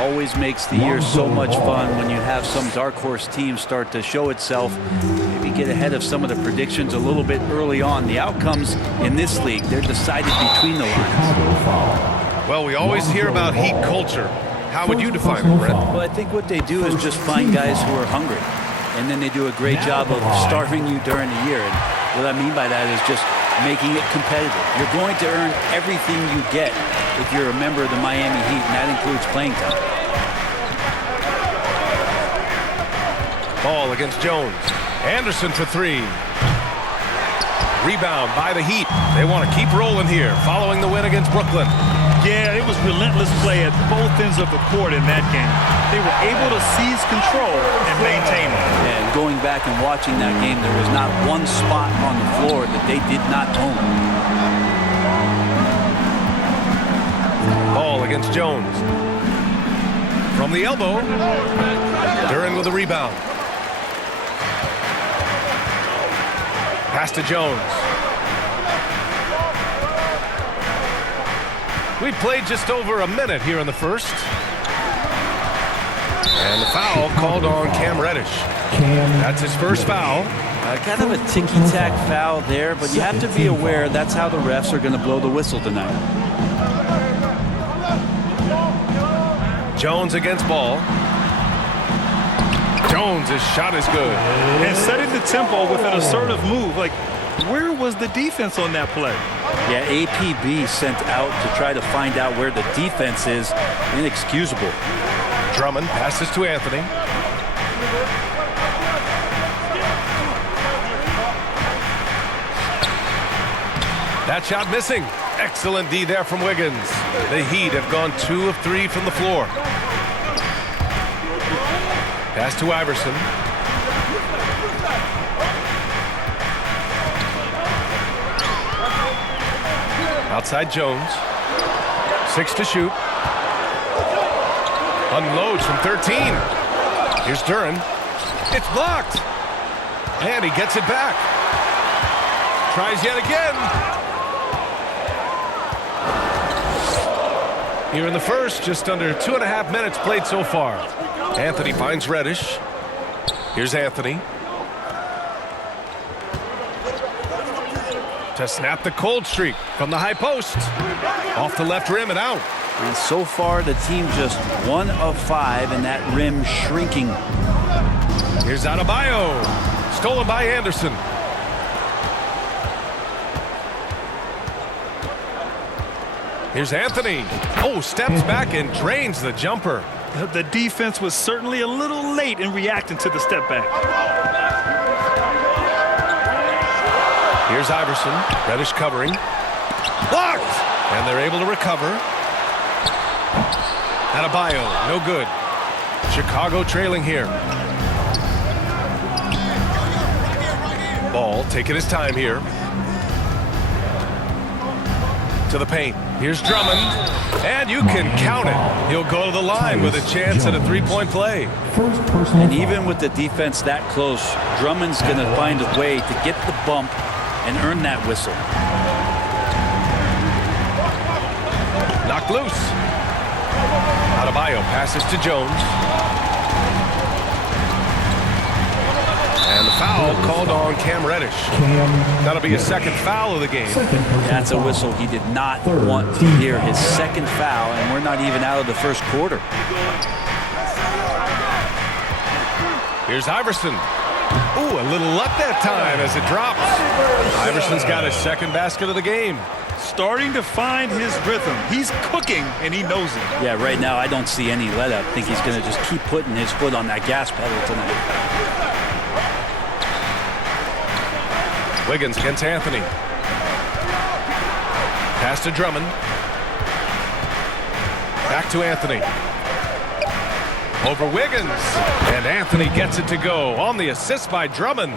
Always makes the year so much fun when you have some dark horse team start to show itself. Maybe get ahead of some of the predictions a little bit early on. The outcomes in this league, they're decided between the lines. Well, we always hear about heat culture. How would you define it, Brent? Well, I think what they do is just find guys who are hungry. And then they do a great job of starving you during the year. And what I mean by that is just making it competitive. You're going to earn everything you get if you're a member of the Miami Heat, and that includes playing time. Ball against Jones. Anderson for three. Rebound by the Heat. They want to keep rolling here following the win against Brooklyn. Yeah, it was relentless play at both ends of the court in that game. They were able to seize control and maintain it. And going back and watching that game, there was not one spot on the floor that they did not own. Ball against Jones. From the elbow. Duren with a rebound. Pass to Jones. We played just over a minute here in the first. And the foul called on Cam Reddish. That's his first foul. Kind of a ticky-tack foul there, but you have to be aware that's how the refs are going to blow the whistle tonight. Jones against Ball. Jones' shot is good. And setting the tempo with an assertive move. Like, where was the defense on that play? Yeah, APB sent out to try to find out where the defense is. Inexcusable. Drummond passes to Anthony. That shot missing. Excellent D there from Wiggins. The Heat have gone 2 of 3 from the floor. Pass to Iverson. Outside Jones. 6 to shoot. Unloads from 13. Here's Duren. It's blocked. And he gets it back. Tries yet again. Here in the first, just under 2.5 minutes played so far. Anthony finds Reddish. Here's Anthony. To snap the cold streak from the high post. Off the left rim and out. And so far, the team just 1 of 5, and that rim shrinking. Here's Adebayo. Stolen by Anderson. Here's Anthony. Oh, steps back and drains the jumper. The defense was certainly a little late in reacting to the step back. Here's Iverson. Reddish covering. Blocked! And they're able to recover. Adebayo, no good. Chicago trailing here. Ball taking his time here. To the paint. Here's Drummond. And you can count it. He'll go to the line with a chance at a three-point play. And even with the defense that close, Drummond's going to find a way to get the bump and earn that whistle. Knocked loose. Adebayo passes to Jones. And the foul called on Cam Reddish. That'll be his second foul of the game. That's a whistle he did not want to hear. His second foul, and we're not even out of the first quarter. Here's Iverson. Ooh, a little luck that time as it drops. Iverson's got his second basket of the game. Starting to find his rhythm. He's cooking, and he knows it. Yeah, right now I don't see any let-up. I think he's going to just keep putting his foot on that gas pedal tonight. Wiggins against Anthony. Pass to Drummond. Back to Anthony. Over Wiggins. And Anthony gets it to go on the assist by Drummond.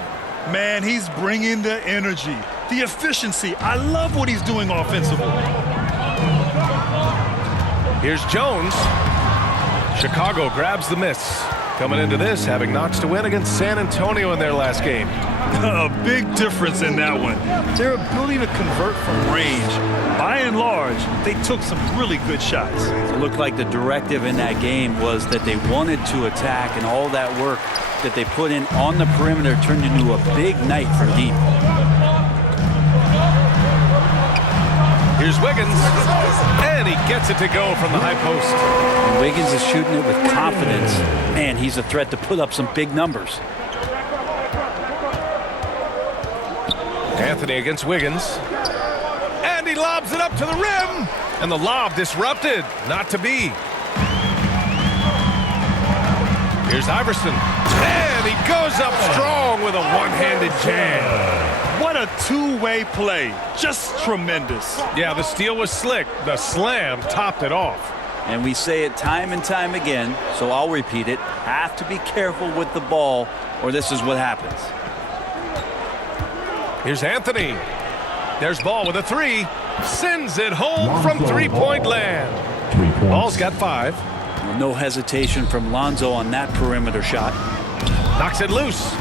Man, he's bringing the energy, the efficiency. I love what he's doing offensively. Here's Jones. Chicago grabs the miss. Coming into this, having notched a win against San Antonio in their last game. A big difference in that one. Their ability to convert from range. By and large, they took some really good shots. It looked like the directive in that game was that they wanted to attack, and all that work that they put in on the perimeter turned into a big night from deep. Here's Wiggins, and he gets it to go from the high post. And Wiggins is shooting it with confidence. Man, he's a threat to put up some big numbers. Anthony against Wiggins. And he lobs it up to the rim. And the lob disrupted. Not to be. Here's Iverson. And he goes up strong with a one-handed jam. What a two-way play. Just tremendous. Yeah, the steal was slick. The slam topped it off. And we say it time and time again, so I'll repeat it. Have to be careful with the ball, or this is what happens. Here's Anthony. There's Ball with a three. Sends it home from three-point land. 3 points. Ball's got 5. No hesitation from Lonzo on that perimeter shot. Knocks it loose.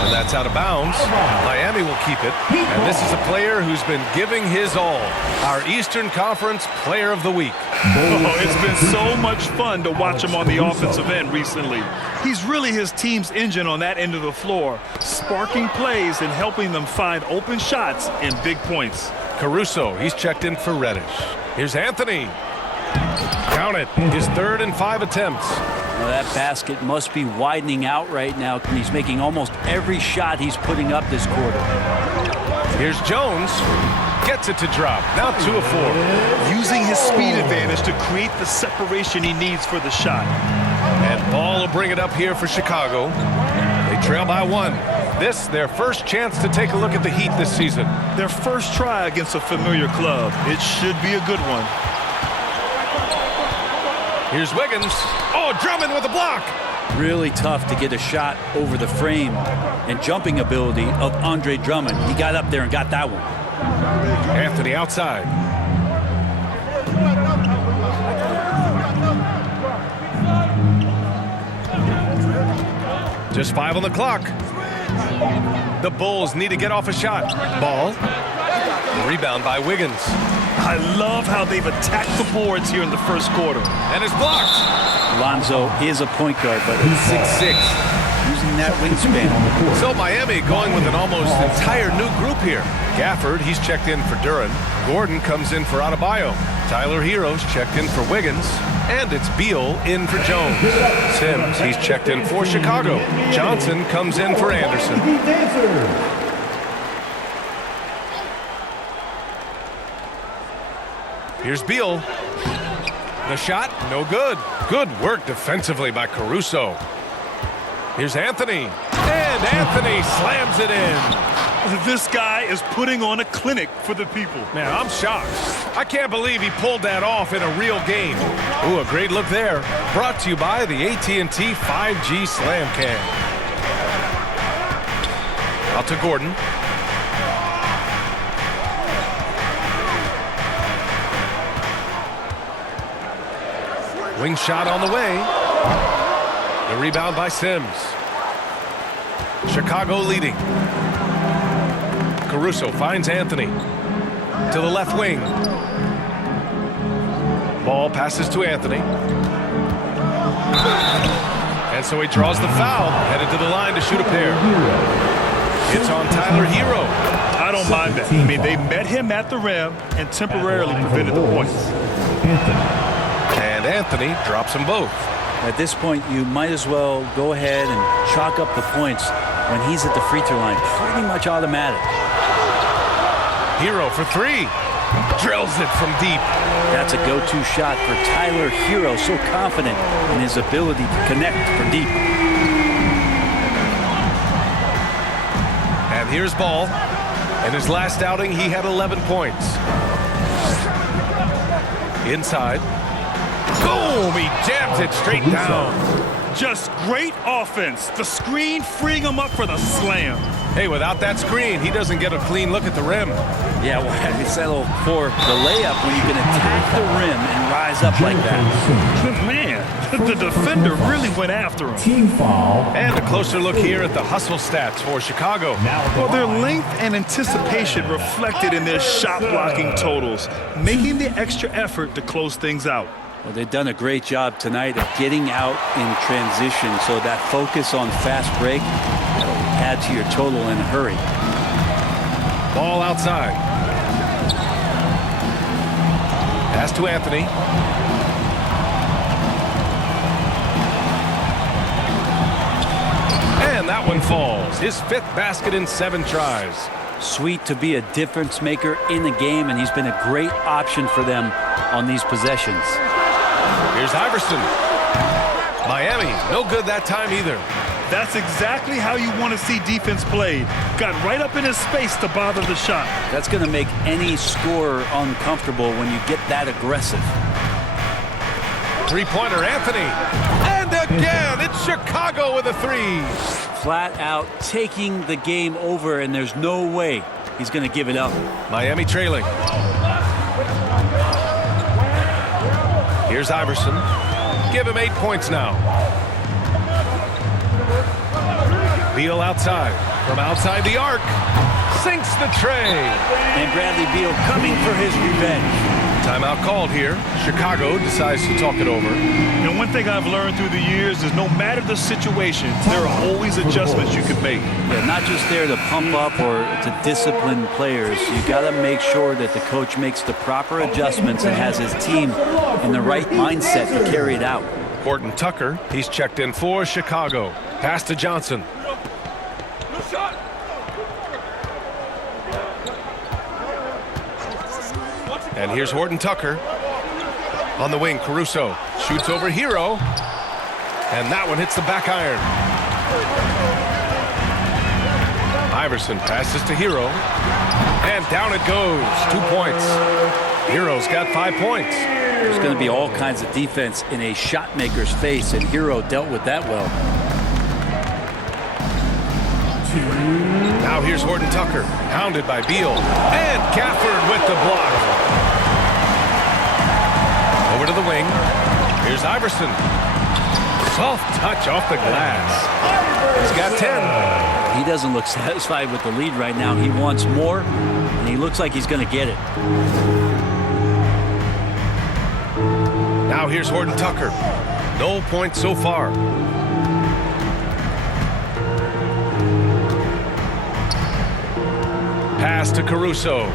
And that's out of bounds. Miami will keep it. And this is a player who's been giving his all. Our Eastern Conference Player of the Week. Oh, it's been so much fun to watch him on the offensive end recently. He's really his team's engine on that end of the floor, sparking plays and helping them find open shots and big points. Caruso, he's checked in for Reddish. Here's Anthony. Count it. His 3rd and 5 attempts. Well, that basket must be widening out right now. He's making almost every shot he's putting up this quarter. Here's Jones. Gets it to drop. Now 2 of 4. Using his speed advantage to create the separation he needs for the shot. And Ball will bring it up here for Chicago. They trail by 1. This, their first chance to take a look at the Heat this season. Their first try against a familiar club. It should be a good one. Here's Wiggins. Oh, Drummond with a block. Really tough to get a shot over the frame and jumping ability of Andre Drummond. He got up there and got that one. Anthony outside. Just 5 on the clock. The Bulls need to get off a shot. Ball. Rebound by Wiggins. I love how they've attacked the boards here in the first quarter. And it's blocked. Lonzo is a point guard, but he's 6'6", using that wingspan. So Miami going with an almost entire new group here. Gafford, he's checked in for Duren. Gordon comes in for Adebayo. Tyler Hero's checked in for Wiggins. And it's Beal in for Jones. Sims, he's checked in for Chicago. Johnson comes in for Anderson. Here's Beal. The shot, no good. Good work defensively by Caruso. Here's Anthony. And Anthony slams it in. This guy is putting on a clinic for the people. Man, I'm shocked. I can't believe he pulled that off in a real game. Ooh, a great look there. Brought to you by the AT&T 5G Slam Cam. Out to Gordon. Wing shot on the way. The rebound by Sims. Chicago leading. Caruso finds Anthony. To the left wing. Ball passes to Anthony. And so he draws the foul. Headed to the line to shoot a pair. It's on Tyler Hero. I don't mind that. I mean, they met him at the rim and temporarily prevented the points. And Anthony drops them both. At this point, you might as well go ahead and chalk up the points when he's at the free throw line. Pretty much automatic. Hero for 3. Drills it from deep. That's a go-to shot for Tyler Hero. So confident in his ability to connect from deep. And here's Ball. In his last outing, he had 11 points. Inside. Boom! He jams it straight down. Just great offense. The screen freeing him up for the slam. Hey, without that screen, he doesn't get a clean look at the rim. Yeah, well, I settle for the layup when you can attack the rim and rise up like that. Man, the defender really went after him. Team foul. And a closer look here at the hustle stats for Chicago. Well, their length and anticipation reflected in their shot blocking totals, making the extra effort to close things out. Well, they've done a great job tonight of getting out in transition, so that focus on fast break will add to your total in a hurry. Ball outside. Pass to Anthony. And that one falls. His 5th basket in 7 tries. Sweet to be a difference maker in the game, and he's been a great option for them on these possessions. Here's Iverson. Miami, no good that time either. That's exactly how you want to see defense played. Got right up in his space to bother the shot. That's going to make any scorer uncomfortable when you get that aggressive. Three-pointer, Anthony. And again, it's Chicago with a 3. Flat out taking the game over, and there's no way he's going to give it up. Miami trailing. Here's Iverson. Give him 8 points now. Beal outside. From outside the arc. Sinks the tray. And Bradley Beal coming for his revenge. Timeout called here. Chicago decides to talk it over. And one thing I've learned through the years is no matter the situation, there are always adjustments you can make. Yeah, not just there to pump up or to discipline players. You got to make sure that the coach makes the proper adjustments and has his team in the right mindset to carry it out. Horton Tucker, he's checked in for Chicago. Pass to Johnson. And here's Horton Tucker. On the wing, Caruso shoots over Hero. And that one hits the back iron. Iverson passes to Hero. And down it goes. 2 points. Hero's got 5 points. There's going to be all kinds of defense in a shot maker's face, and Hero dealt with that well. Now here's Horton Tucker, hounded by Beal. And Gafford with the block. Over to the wing. Here's Iverson. Soft touch off the glass. He's got 10. He doesn't look satisfied with the lead right now. He wants more, and he looks like he's going to get it. Now here's Horton Tucker. No points so far. Pass to Caruso.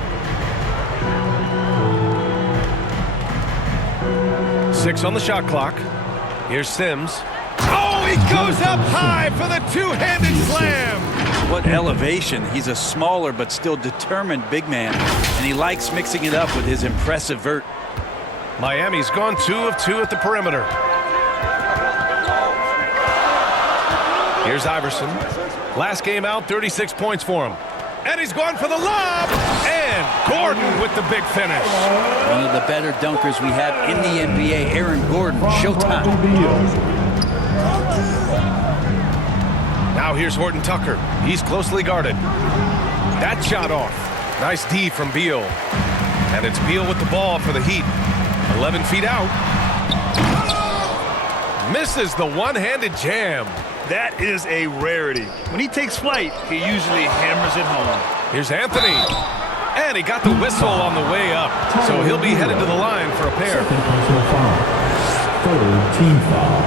6 on the shot clock. Here's Sims. Oh, he goes up high for the two-handed slam. What elevation. He's a smaller but still determined big man, and he likes mixing it up with his impressive vert. Miami's gone 2 of 2 at the perimeter. Here's Iverson. Last game out, 36 points for him. And he's gone for the lob. And Gordon with the big finish. One of the better dunkers we have in the NBA, Aaron Gordon. Showtime. Now here's Horton Tucker. He's closely guarded. That shot off. Nice D from Beal. And it's Beal with the ball for the Heat. 11 feet out. Misses the one-handed jam. That is a rarity. When he takes flight, he usually hammers it home. Here's Anthony. And he got the whistle on the way up. So he'll be headed to the line for a pair. Third team foul.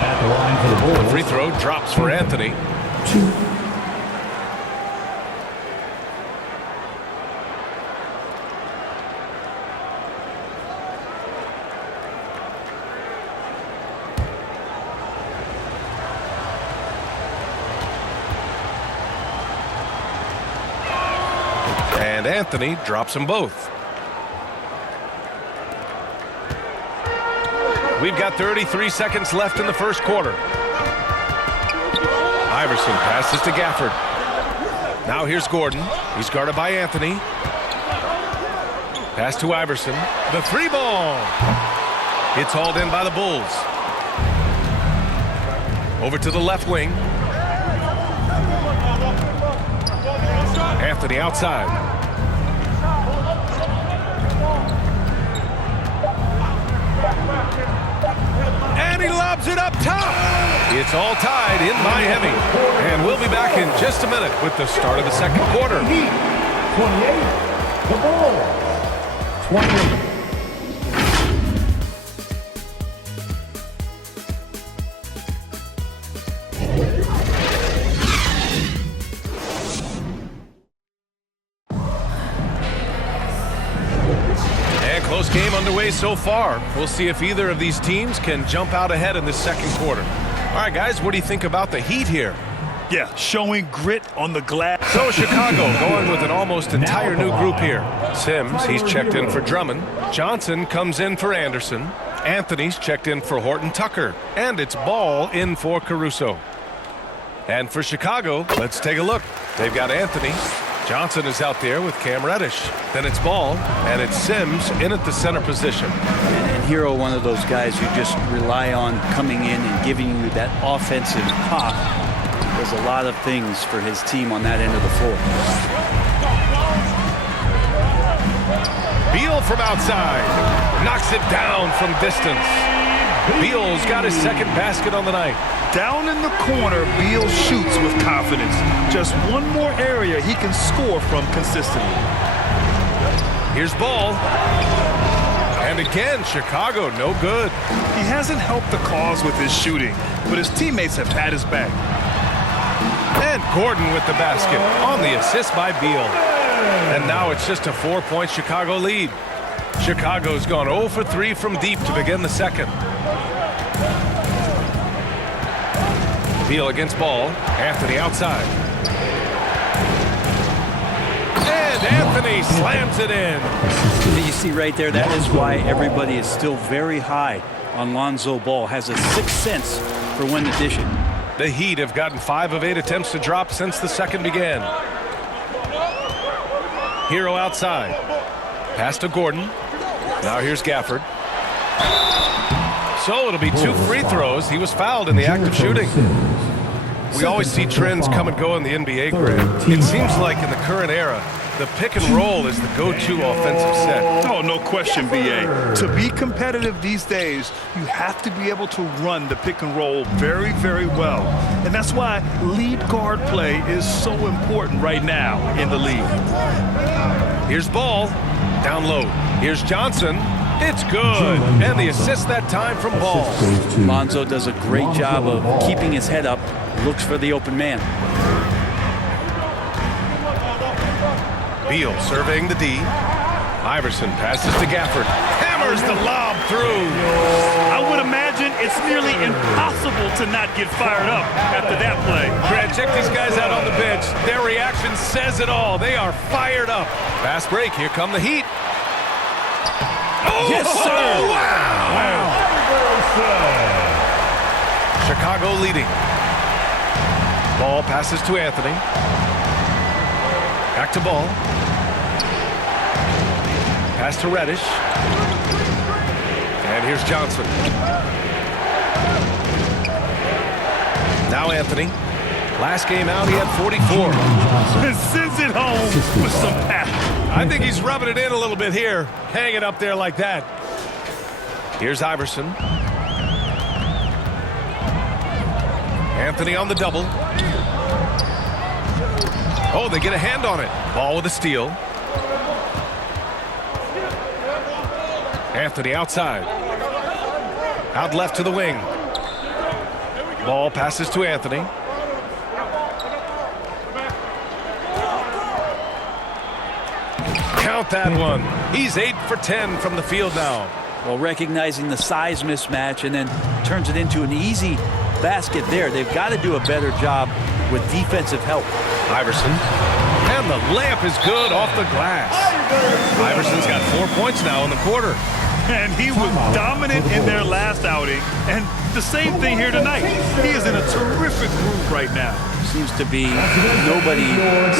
At the line for the Bulls. The free throw drops for Anthony. 2. And Anthony drops them both. We've got 33 seconds left in the first quarter. Iverson passes to Gafford. Now here's Gordon. He's guarded by Anthony. Pass to Iverson. The 3 ball. It's hauled in by the Bulls. Over to the left wing. Anthony outside. And he lobs it up top. It's all tied in Miami. And we'll be back in just a minute with the start of the second quarter. 28. The ball. 28. Close game underway so far. We'll see if either of these teams can jump out ahead in the second quarter. All right, guys, what do you think about the Heat here? Yeah, showing grit on the glass. So Chicago going with an almost entire new group here. Sims, he's checked in for Drummond. Johnson comes in for Anderson. Anthony's checked in for Horton Tucker. And it's Ball in for Caruso. And for Chicago, let's take a look. They've got Anthony. Johnson is out there with Cam Reddish. Then it's Ball, and it's Sims in at the center position. And Hero, one of those guys who just rely on coming in and giving you that offensive pop. Does a lot of things for his team on that end of the floor. Beal from outside. Knocks it down from distance. Beal's got his second basket on the night. Down in the corner, Beal shoots with confidence. Just one more area he can score from consistently. Here's Ball. And again, Chicago, no good. He hasn't helped the cause with his shooting, but his teammates have had his back. And Gordon with the basket on the assist by Beal. And now it's just a 4-point Chicago lead. Chicago's gone 0 for 3 from deep to begin the second. Beal against Ball. Anthony outside. And Anthony slams it in. You see right there, that is why everybody is still very high on Lonzo Ball. Has a sixth sense for when to dish it. The Heat have gotten 5 of 8 attempts to drop since the second began. Hero outside. Pass to Gordon. Now here's Gafford. So it'll be 2 free throws. He was fouled in the act of shooting. We always see trends come and go in the NBA, Grant. It seems like in the current era, the pick and roll is the go-to offensive set. Oh, no question, B.A. To be competitive these days, you have to be able to run the pick and roll very, very well. And that's why lead guard play is so important right now in the league. Here's Ball. Down low. Here's Johnson. It's good. And the assist that time from Ball. Lonzo does a great job of keeping his head up. Looks for the open man. Beal surveying the D. Iverson passes to Gafford. Hammers the lob through. I would imagine it's nearly impossible to not get fired up after that play. Grant, check these guys out on the bench. Their reaction says it all. They are fired up. Fast break. Here come the Heat. Oh, yes, sir. Wow. Chicago leading. Ball passes to Anthony. Back to Ball. Pass to Reddish. And here's Johnson. Now Anthony. Last game out, he had 44. And sends it home with some passion. I think he's rubbing it in a little bit here. Hang it up there like that. Here's Iverson. Anthony on the double. Oh, they get a hand on it. Ball with a steal. Anthony outside. Out left to the wing. Ball passes to Anthony. Count that one. He's 8 for 10 from the field now. Well, recognizing the size mismatch and then turns it into an easy basket there. They've got to do a better job with defensive help. Iverson. And the layup is good off the glass. Iverson's got 4 points now in the quarter. And he was dominant in their last outing. And the same thing here tonight. He is in a terrific groove right now. Seems to be nobody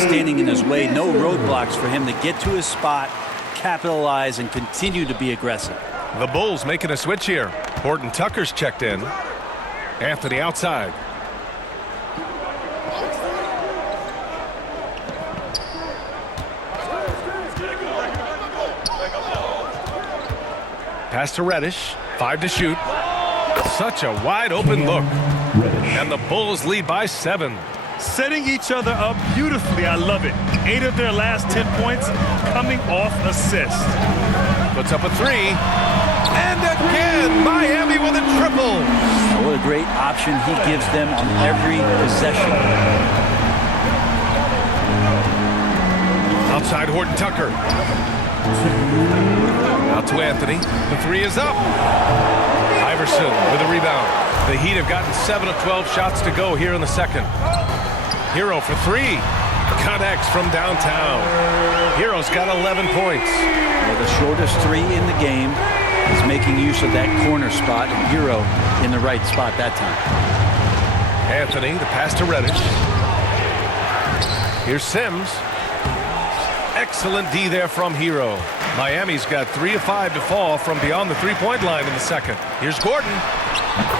standing in his way. No roadblocks for him to get to his spot, capitalize, and continue to be aggressive. The Bulls making a switch here. Horton Tucker's checked in. Anthony outside. Pass to Reddish. 5 to shoot. Such a wide open look. And the Bulls lead by 7. Setting each other up beautifully. I love it. 8 of their last 10 points coming off assist. Puts up a 3. And again, Miami with a triple. What a great option he gives them on every possession. Outside Horton Tucker. Out to Anthony. The 3 is up. Iverson with a rebound. The Heat have gotten 7 of 12 shots to go here in the second. Hero for 3. Connects from downtown. Hero's got 11 points. Well, the shortest 3 in the game is making use of that corner spot, and Hero in the right spot that time. Anthony, the pass to Reddish. Here's Sims. Excellent D there from Hero. Miami's got 3 of 5 to fall from beyond the three-point line in the second. Here's Gordon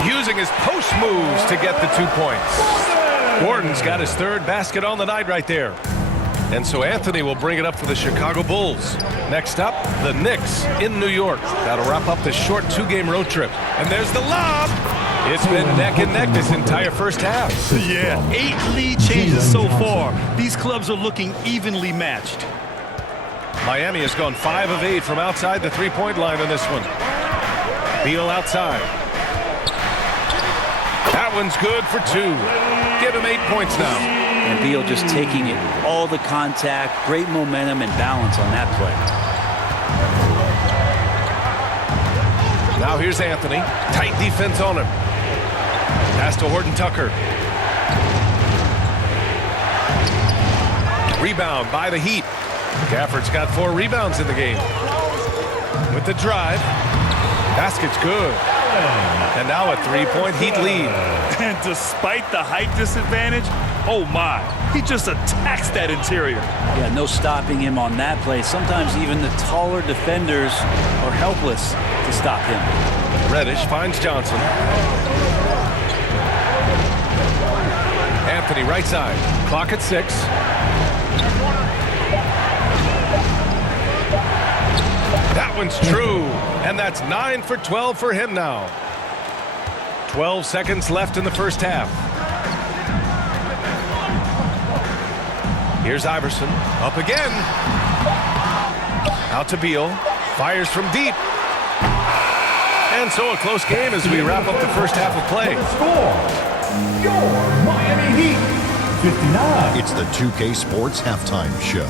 using his post moves to get the 2 points. Gordon's got his 3rd basket on the night right there. And so Anthony will bring it up for the Chicago Bulls. Next up, the Knicks in New York. That'll wrap up this short 2-game road trip. And there's the lob. It's been neck and neck this entire first half. Yeah, 8 lead changes so far. These clubs are looking evenly matched. Miami has gone 5 of 8 from outside the three-point line in this one. Beal outside. That one's good for 2. Give him 8 points now. And Beal just taking it, all the contact, great momentum and balance on that play. Now here's Anthony. Tight defense on him. Pass to Horton Tucker. Rebound by the Heat. Gafford's got 4 rebounds in the game. With the drive. Basket's good. And now a 3-point Heat lead. And despite the height disadvantage, oh my, he just attacks that interior. Yeah, no stopping him on that play. Sometimes even the taller defenders are helpless to stop him. Reddish finds Johnson. Anthony right side. Clock at 6. That one's true. And that's 9 for 12 for him now. 12 seconds left in the first half. Here's Iverson. Up again. Out to Beal. Fires from deep. And so a close game as we wrap up the first half of play. Score, your Miami Heat, 59. It's the 2K Sports Halftime Show.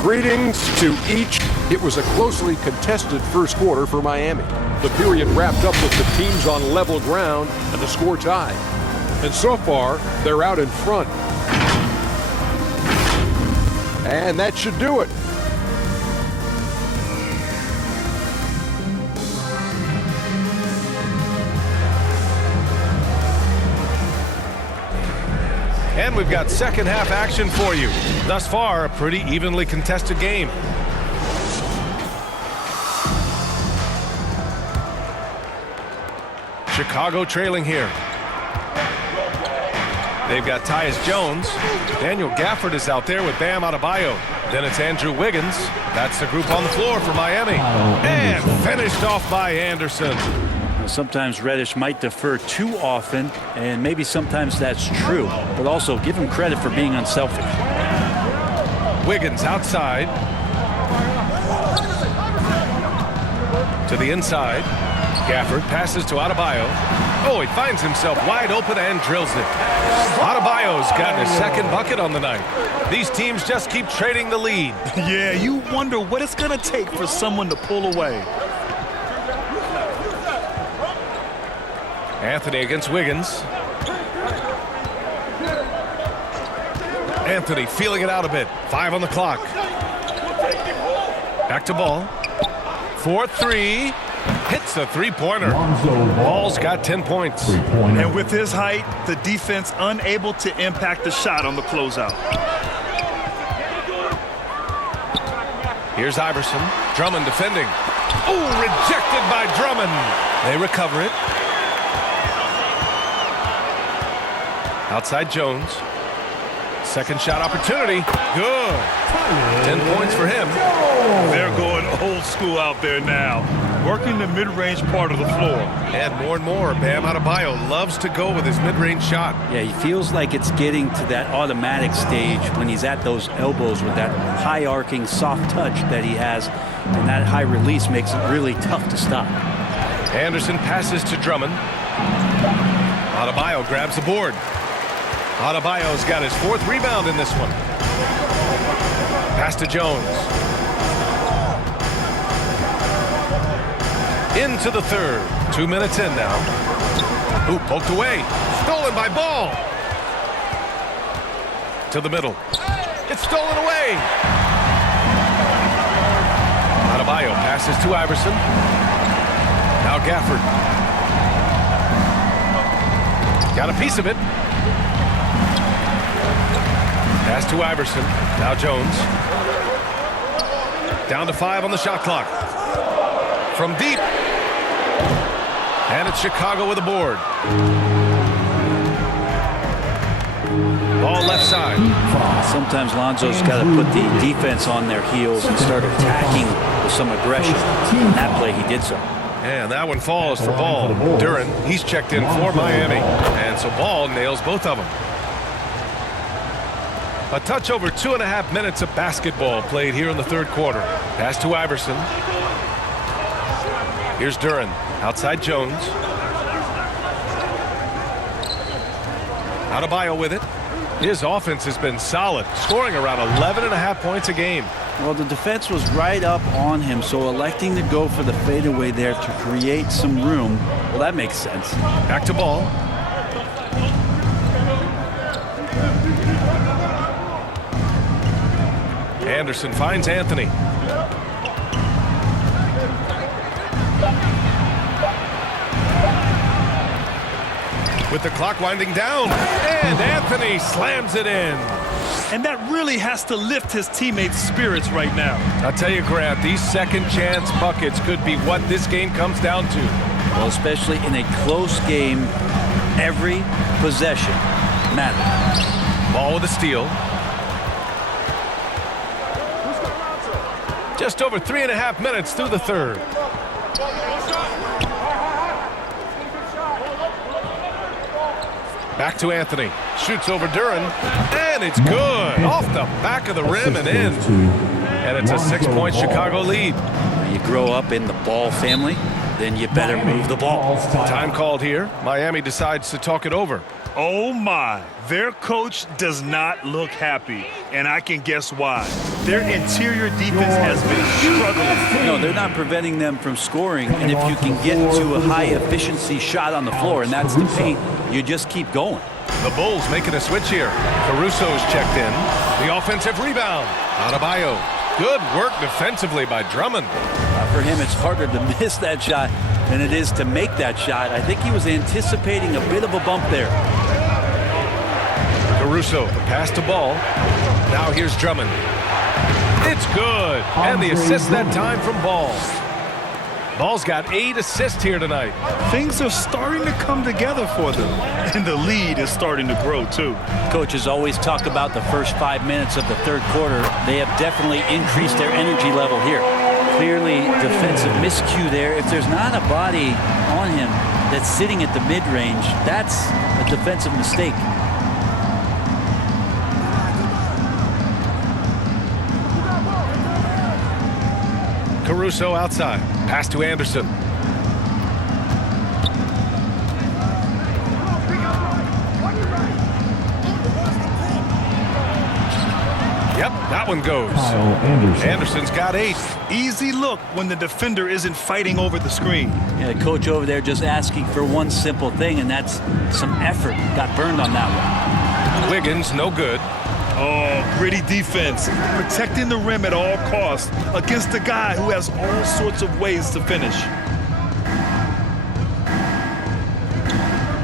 Greetings to each. It was a closely contested first quarter for Miami. The period wrapped up with the teams on level ground and the score tied. And so far, they're out in front. And that should do it. And we've got second half action for you. Thus far, a pretty evenly contested game. Chicago trailing here. They've got Tyus Jones. Daniel Gafford is out there with Bam Adebayo. Then it's Andrew Wiggins. That's the group on the floor for Miami. And finished off by Anderson. Sometimes Reddish might defer too often, and maybe sometimes that's true, but also give him credit for being unselfish. Wiggins outside. To the inside. Gafford passes to Adebayo. Oh, he finds himself wide open and drills it. Adebayo's got his second bucket on the night. These teams just keep trading the lead. Yeah, you wonder what it's going to take for someone to pull away. Anthony against Wiggins. Anthony feeling it out a bit. 5 on the clock. Back to Ball. 4-3. Hits a three-pointer. Ball's got 10 points. And with his height, the defense unable to impact the shot on the closeout. Here's Iverson. Drummond defending. Oh, rejected by Drummond. They recover it. Outside Jones. Second shot opportunity. Good. 10 points for him. They're going old school out there now, working the mid-range part of the floor. And more, Bam Adebayo loves to go with his mid-range shot. Yeah, he feels like it's getting to that automatic stage when he's at those elbows with that high arcing soft touch that he has, and that high release makes it really tough to stop. Anderson passes to Drummond. Adebayo grabs the board. Adebayo's got his 4th rebound in this one. Pass to Jones. Into the third. 2 minutes in now. Ooh, poked away. Stolen by Ball. To the middle. It's stolen away. Adebayo passes to Iverson. Now Gafford. Got a piece of it. Pass to Iverson. Now Jones. Down to 5 on the shot clock. From deep. And it's Chicago with a board. Ball left side. Sometimes Lonzo's got to put the defense on their heels and start attacking with some aggression. In that play, he did so. And that one falls for Ball. Duren, he's checked in for Miami. And so Ball nails both of them. A touch over 2.5 minutes of basketball played here in the third quarter. Pass to Iverson. Here's Duren. Outside Jones. Adebayo with it. His offense has been solid, scoring around 11.5 points a game. Well, the defense was right up on him, so electing to go for the fadeaway there to create some room, well, that makes sense. Back to Ball. Anderson finds Anthony. With the clock winding down, and Anthony slams it in. And that really has to lift his teammates' spirits right now. I'll tell you, Grant, these second chance buckets could be what this game comes down to. Well, especially in a close game, every possession matters. Ball with a steal. Just over 3.5 minutes through the third. Back to Anthony. Shoots over Duren. And it's good. Off the back of the rim and in. And it's a 6-point Chicago lead. You grow up in the Ball family, then you better move the ball. Time called here. Miami decides to talk it over. Oh my, their coach does not look happy, and I can guess why. Their interior defense has been struggling. No, they're not preventing them from scoring, and if you can get to a high-efficiency shot on the floor, and that's the paint, you just keep going. The Bulls making a switch here. Caruso's checked in. The offensive rebound. Adebayo. Good work defensively by Drummond. For him, it's harder to miss that shot than it is to make that shot. I think he was anticipating a bit of a bump there. Caruso, the pass to Ball. Now here's Drummond. It's good. And the assist that time from Ball. Ball's got 8 assists here tonight. Things are starting to come together for them, and the lead is starting to grow too. Coaches always talk about the first 5 minutes of the third quarter. They have definitely increased their energy level here. Clearly defensive miscue there. If there's not a body on him that's sitting at the mid-range, that's a defensive mistake. Caruso outside. Pass to Anderson. Yep, that one goes. Anderson's got 8. Easy look when the defender isn't fighting over the screen. Yeah, the coach over there just asking for one simple thing, and that's some effort. Got burned on that one. Wiggins, no good. Oh, gritty defense. Protecting the rim at all costs against a guy who has all sorts of ways to finish.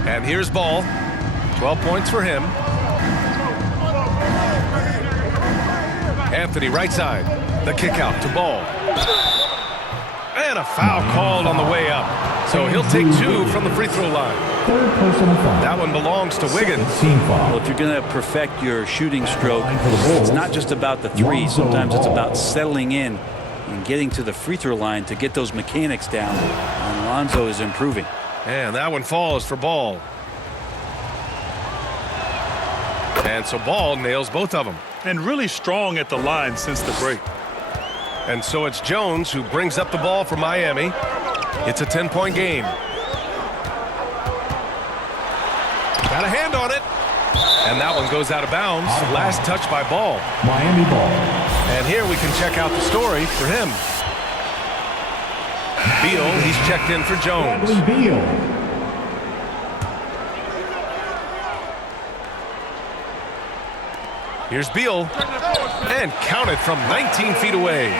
And here's Ball. 12 points for him. Anthony right side. The kick out to Ball. And a foul called on the way up. So he'll take 2 from the free throw line. Third personal foul. That one belongs to Wiggins. Team foul. Well, if you're going to perfect your shooting stroke, For the Bulls, it's not just about the three. Sometimes it's about settling in and getting to the free throw line to get those mechanics down. And Lonzo is improving. And that one falls for Ball. And so Ball nails both of them. And really strong at the line since the break. And so it's Jones who brings up the ball for Miami. It's a 10-point game. Got a hand on it. And that one goes out of bounds. Last touch by Ball. Miami ball. And here we can check out the story for him. Beal, he's checked in for Jones. Bradley Beal. Here's Beal. And counted from 19 feet away.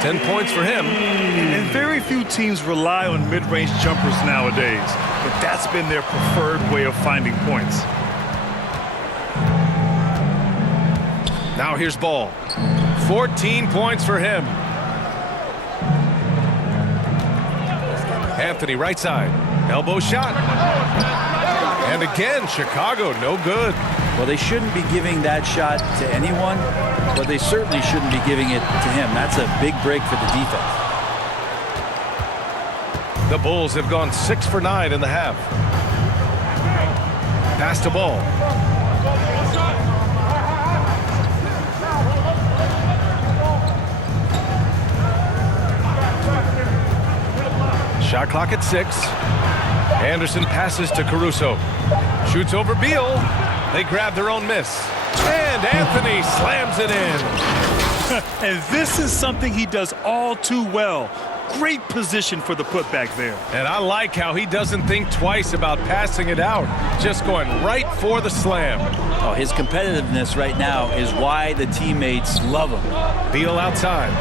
10 points for him. And very few teams rely on mid-range jumpers nowadays, but that's been their preferred way of finding points. Now here's Ball. 14 points for him. Anthony right side. Elbow shot. And again, Chicago no good. Well, they shouldn't be giving that shot to anyone, but they certainly shouldn't be giving it to him. That's a big break for the defense. The Bulls have gone 6 for 9 in the half. Pass to Ball. Shot clock at 6. Anderson passes to Caruso. Shoots over Beal. They grab their own miss. And Anthony slams it in. And this is something he does all too well. Great position for the putback there. And I like how he doesn't think twice about passing it out. Just going right for the slam. Oh, his competitiveness right now is why the teammates love him. Beal outside.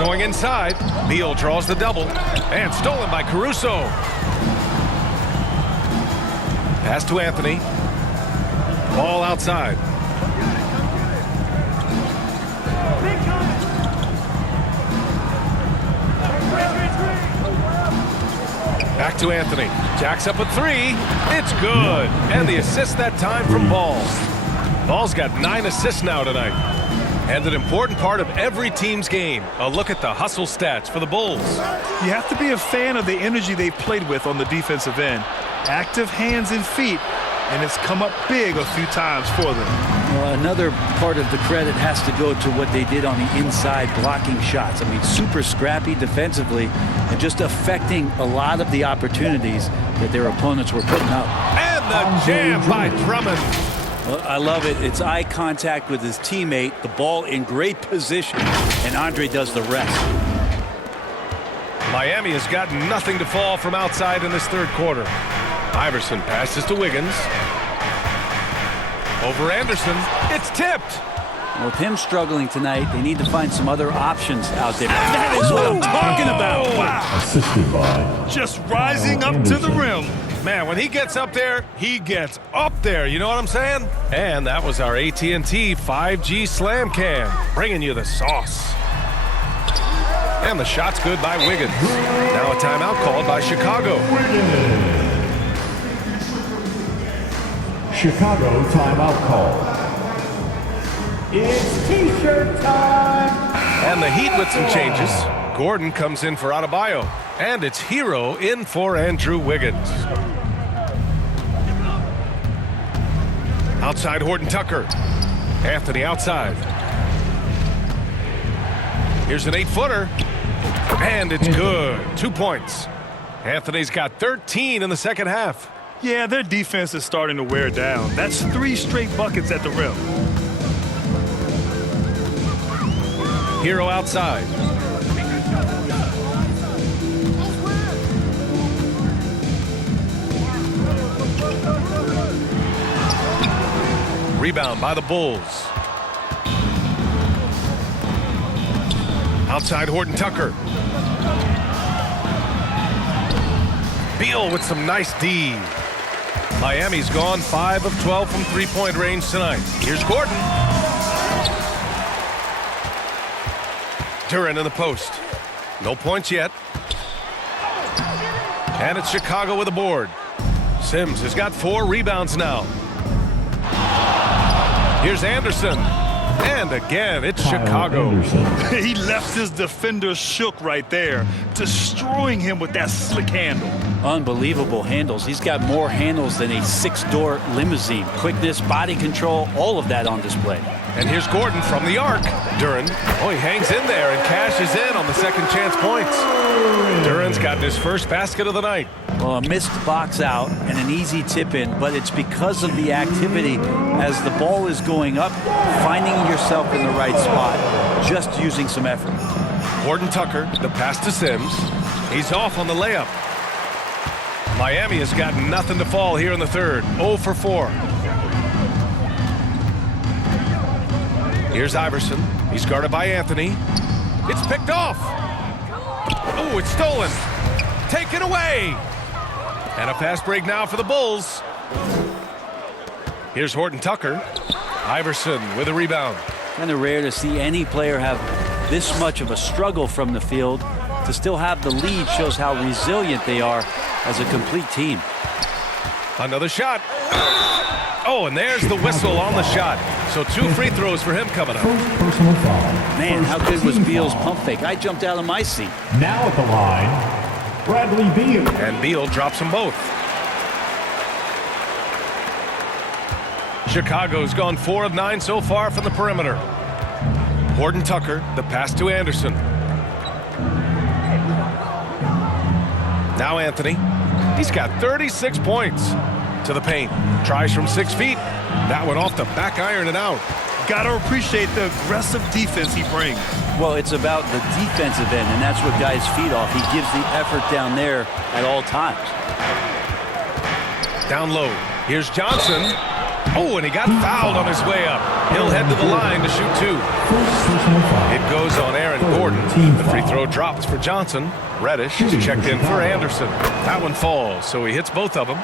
Going inside. Beal draws the double. And stolen by Caruso. Pass to Anthony. Ball outside. Back to Anthony. Jacks up a 3. It's good. And the assist that time from Ball. Ball's got 9 assists now tonight. And an important part of every team's game. A look at the hustle stats for the Bulls. You have to be a fan of the energy they've played with on the defensive end. Active hands and feet, and it's come up big a few times for them. Well, another part of the credit has to go to what they did on the inside blocking shots. I mean, super scrappy defensively and just affecting a lot of the opportunities that their opponents were putting up. And the jam by Drummond. Well, I love it. It's eye contact with his teammate, the ball in great position, and Andre does the rest. Miami has got nothing to fall from outside in this third quarter. Iverson passes to Wiggins. Over Anderson. It's tipped. Well, with him struggling tonight, they need to find some other options out there. That is what I'm talking about. Wow. Assisted by Just rising up to the rim. Man, when he gets up there, he gets up there. You know what I'm saying? And that was our AT&T 5G Slam Cam, bringing you the sauce. And the shot's good by Wiggins. Now a timeout called by Chicago. Chicago timeout call. It's T-shirt time. And the Heat with some changes. Gordon comes in for Adebayo. And it's Hero in for Andrew Wiggins. Outside Horton Tucker. Anthony outside. Here's an 8-footer. And it's good. 2 points. Anthony's got 13 in the second half. Yeah, their defense is starting to wear down. That's 3 straight buckets at the rim. Hero outside. Rebound by the Bulls. Outside Horton Tucker. Beal with some nice D. Miami's gone 5 of 12 from three-point range tonight. Here's Gordon. Duran in the post. No points yet. And it's Chicago with a board. Sims has got 4 rebounds now. Here's Anderson. And again, it's Chicago. He left his defender shook right there, destroying him with that slick handle. Unbelievable handles. He's got more handles than a 6-door limousine. Quickness, body control, all of that on display. And here's Gordon from the arc. Duren, he hangs in there and cashes in on the second chance points. Duren's gotten his first basket of the night. Well, a missed box out and an easy tip in, but it's because of the activity as the ball is going up, finding yourself in the right spot, just using some effort. Horton Tucker, the pass to Sims. He's off on the layup. Miami has got nothing to fall here in the third. 0 for 4. Here's Iverson. He's guarded by Anthony. It's picked off. Oh, it's stolen. Taken away. And a fast break now for the Bulls. Here's Horton Tucker. Iverson with a rebound. Kind of rare to see any player have this much of a struggle from the field. To still have the lead shows how resilient they are as a complete team. Another shot. Oh, and there's the whistle on the shot. So 2 free throws for him coming up. Personal foul. Man, how good was Beal's pump fake? I jumped out of my seat. Now at the line, Bradley Beal. And Beal drops them both. Chicago's gone 4 of 9 so far from the perimeter. Horton Tucker, the pass to Anderson. Now Anthony. He's got 36 points. To the paint. Tries from 6 feet. That one off the back iron and out. Gotta appreciate the aggressive defense he brings. Well, it's about the defensive end, and that's what guys feed off. He gives the effort down there at all times. Down low. Here's Johnson. Oh, and he got fouled on his way up. He'll head to the line to shoot 2. It goes on Aaron Gordon. The free throw drops for Johnson. Reddish is checked in for Anderson. That one falls, so he hits both of them.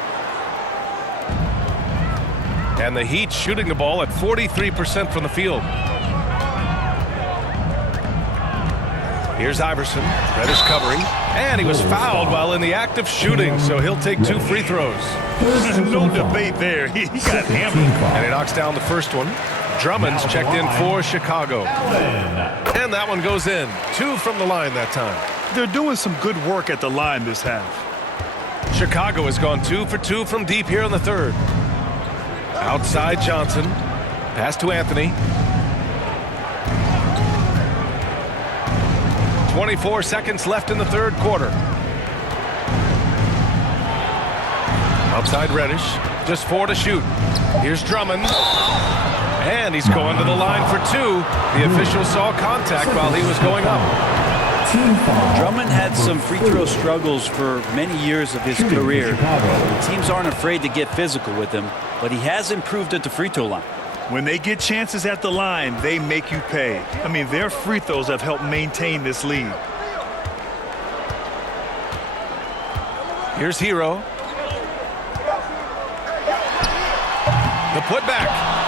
And the Heat shooting the ball at 43% from the field. Here's Iverson. Reddish covering. And he was fouled while in the act of shooting, so he'll take 2 free throws. No debate there. He got hammered. And he knocks down the first one. Drummond's checked in for Chicago. And that one goes in. 2 from the line that time. They're doing some good work at the line this half. Chicago has gone 2 for 2 from deep here in the third. Outside Johnson. Pass to Anthony. 24 seconds left in the third quarter. Outside Reddish. Just 4 to shoot. Here's Drummond. And he's going to the line for 2. The official saw contact while he was going up. Drummond had some free throw struggles for many years of his career. Teams aren't afraid to get physical with him, but he has improved at the free throw line. When they get chances at the line, they make you pay. I mean, their free throws have helped maintain this lead. Here's Hero. The putback.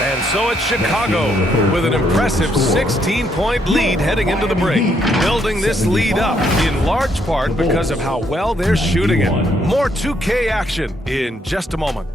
And so it's Chicago with an impressive 16-point lead heading into the break. Building this lead up in large part because of how well they're shooting it. More 2K action in just a moment.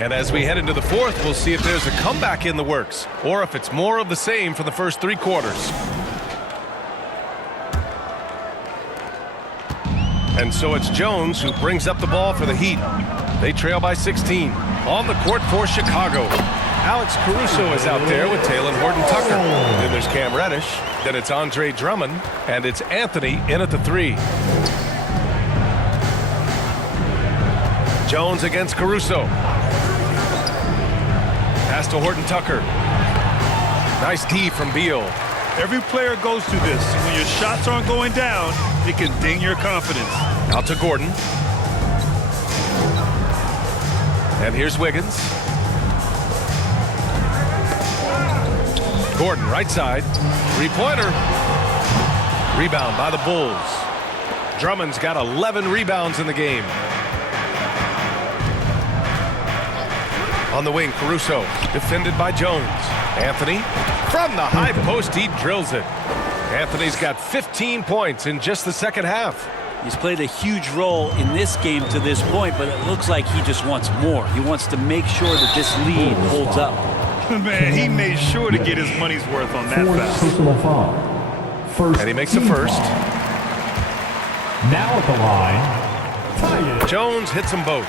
And as we head into the fourth, we'll see if there's a comeback in the works or if it's more of the same for the first 3 quarters. And so it's Jones who brings up the ball for the Heat. They trail by 16. On the court for Chicago. Alex Caruso is out there with Taylor Horton Tucker. Then there's Cam Reddish. Then it's Andre Drummond. And it's Anthony in at the 3. Jones against Caruso. Pass to Horton Tucker. Nice D from Beal. Every player goes through this. When your shots aren't going down, it can ding your confidence. Out to Gordon. And here's Wiggins. Gordon, right side. Three-pointer. Rebound by the Bulls. Drummond's got 11 rebounds in the game. On the wing, Caruso, defended by Jones. Anthony, from the high post, he drills it. Anthony's got 15 points in just the second half. He's played a huge role in this game to this point, but it looks like he just wants more. He wants to make sure that this lead holds up. Man, he made sure to get his money's worth on that foul. And he makes the first. Now at the line, Jones hits them both.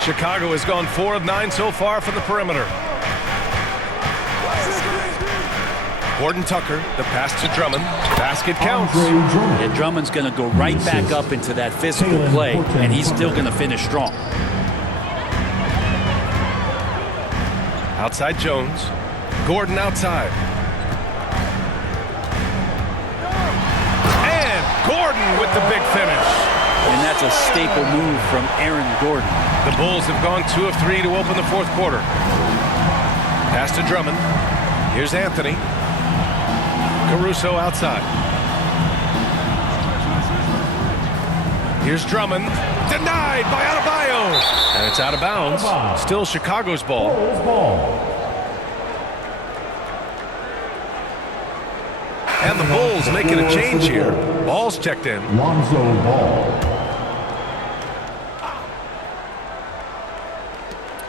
Chicago has gone 4 of 9 so far from the perimeter. Gordon Tucker, the pass to Drummond. Basket counts. And Drummond's going to go right back up into that physical play, and he's still going to finish strong. Outside Jones. Gordon outside. And Gordon with the big finish. And that's a staple move from Aaron Gordon. The Bulls have gone 2 of 3 to open the fourth quarter. Pass to Drummond. Here's Anthony. Caruso outside. Here's Drummond. Denied by Adebayo. And it's out of bounds. Still Chicago's ball. And the Bulls making a change here. Ball's checked in. Lonzo Ball.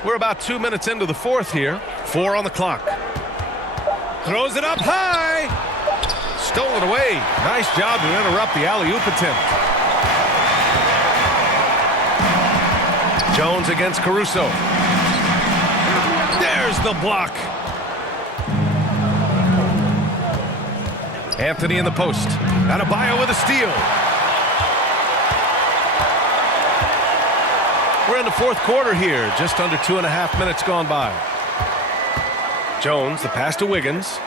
We're about 2 minutes into the fourth here. 4 on the clock. Throws it up high. Stolen away. Nice job to interrupt the alley-oop attempt. Jones against Caruso. There's the block. Anthony in the post. Adebayo with a steal. We're in the fourth quarter here. Just under 2.5 minutes gone by. Jones, the pass to Wiggins.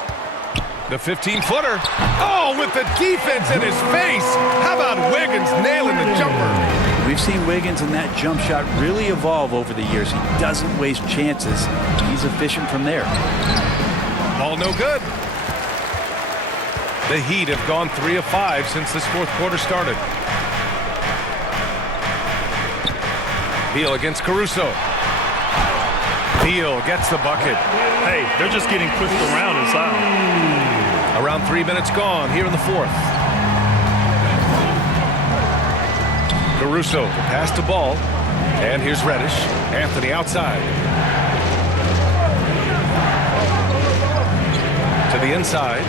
The 15-footer. Oh, with the defense in his face. How about Wiggins nailing the jumper? We've seen Wiggins in that jump shot really evolve over the years. He doesn't waste chances. He's efficient from there. Ball no good. The Heat have gone 3 of 5 since this fourth quarter started. Beal against Caruso. Beal gets the bucket. Hey, they're just getting pushed around inside. Around 3 minutes gone here in the fourth. Caruso, the pass to Ball. And here's Reddish. Anthony outside. To the inside.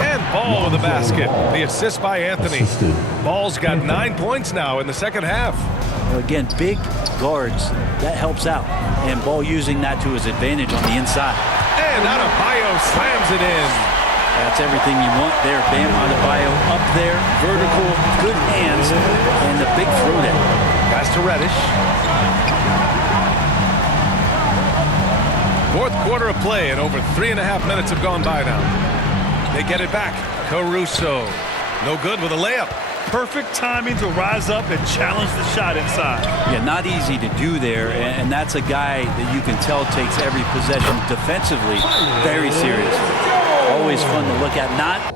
And Ball with the basket. The assist by Anthony. Ball's got 9 points now in the second half. Again, big guards, that helps out. And Ball using that to his advantage on the inside. And Adebayo slams it in. That's everything you want there. Bam Adebayo up there, vertical, good hands, and the big throwdown. Pass to Reddish. Fourth quarter of play, and over 3.5 minutes have gone by now. They get it back. Caruso. No good with a layup. Perfect timing to rise up and challenge the shot inside. Yeah, not easy to do there, and that's a guy that you can tell takes every possession defensively very seriously. Always fun to look at. Not